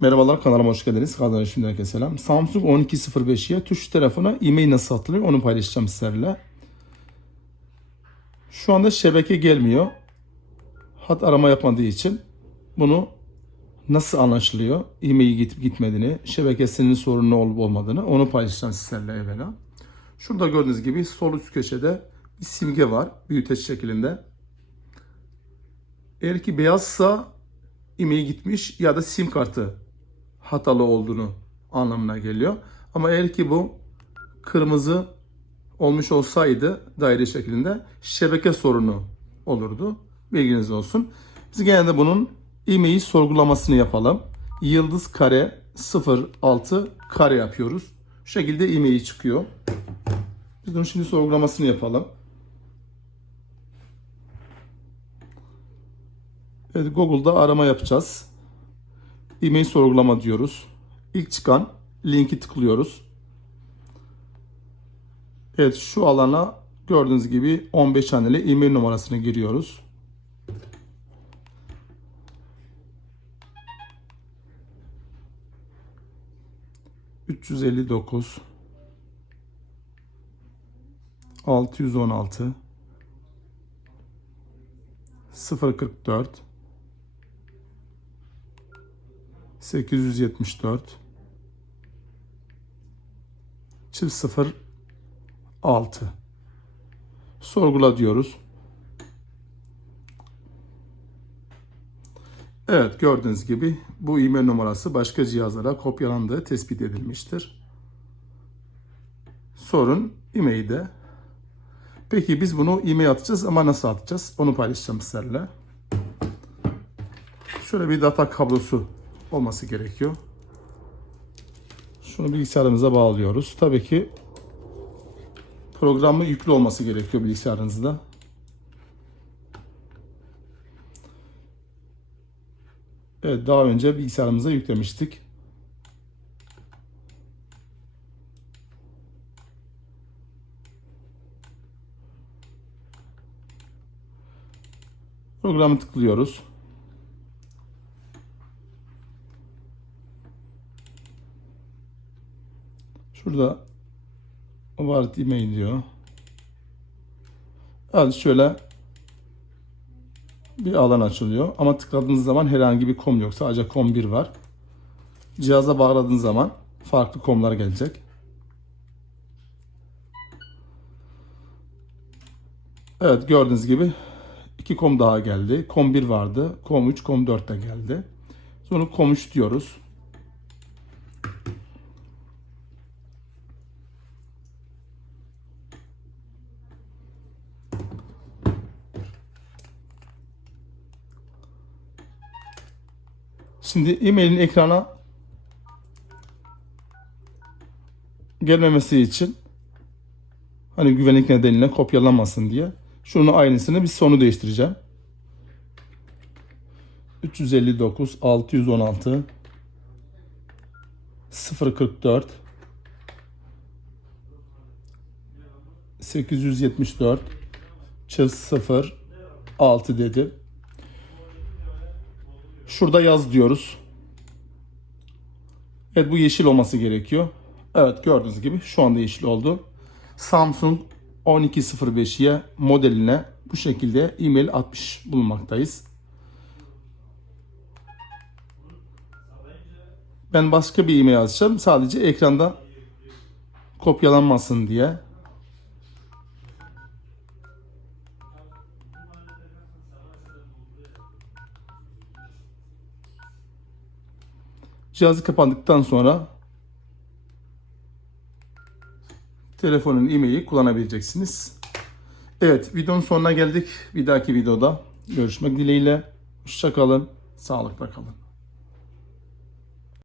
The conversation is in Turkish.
Merhabalar kanalıma hoş geldiniz. Kanalıma şimdi herkese selam. Samsung 1205'ye tuş telefona e-mail nasıl atılıyor onu paylaşacağım sizlerle. Şu anda şebeke gelmiyor. Hat arama yapmadığı için bunu nasıl anlaşılıyor? E-mail gitip gitmediğini, şebekesinin sorunu olup olmadığını onu paylaşacağım sizlerle evvela. Şurada gördüğünüz gibi sol üst köşede bir simge var büyüteç şeklinde. Eğer ki beyazsa e-mail gitmiş ya da sim kartı hatalı olduğunu anlamına geliyor. Ama eğer ki bu kırmızı olmuş olsaydı daire şeklinde şebeke sorunu olurdu. Bilginiz olsun. Biz genelde bunun e-mail sorgulamasını yapalım. Yıldız kare 06 kare yapıyoruz. Şu şekilde e-mail çıkıyor. Biz bunun şimdi sorgulamasını yapalım. Evet, Google'da arama yapacağız. E-mail sorgulama diyoruz. İlk çıkan linki tıklıyoruz. Evet şu alana gördüğünüz gibi 15 haneli e-mail numarasını giriyoruz. ...359... ...616... ...044... 874 çift 0 6 sorgula diyoruz. Evet gördüğünüz gibi bu e-mail numarası başka cihazlara kopyalandığı tespit edilmiştir. Sorun e-mailde. Peki biz bunu e-mail atacağız ama nasıl atacağız? Onu paylaşacağım sizlerle. Şöyle bir data kablosu olması gerekiyor. Şunu bilgisayarımıza bağlıyoruz. Tabii ki programı yüklü olması gerekiyor bilgisayarınızda. Evet daha önce bilgisayarımıza yüklemiştik. Programı tıklıyoruz. Şurada var email diyor. Evet şöyle bir alan açılıyor. Ama tıkladığınız zaman herhangi bir kom yok. Sadece kom 1 var. Cihaza bağladığınız zaman farklı komlar gelecek. Evet gördüğünüz gibi iki kom daha geldi. Kom 1 vardı. Kom 3, kom 4 de geldi. Sonra kom 3 diyoruz. Şimdi e-mailin ekrana gelmemesi için hani güvenlik nedeniyle kopyalanmasın diye şunun aynısını bir sonu değiştireceğim. 359 616 044 874 çift 0 6 dedi. Şurada yaz diyoruz. Evet bu yeşil olması gerekiyor. Evet gördüğünüz gibi şu anda yeşil oldu. Samsung 1205'ye modeline bu şekilde e-mail atmış bulunmaktayız. Ben başka bir e-mail atacağım. Sadece ekranda kopyalanmasın diye. Cihazı kapandıktan sonra telefonun e-maili kullanabileceksiniz. Evet videonun sonuna geldik. Bir dahaki videoda görüşmek dileğiyle. Hoşçakalın. Sağlıkla kalın.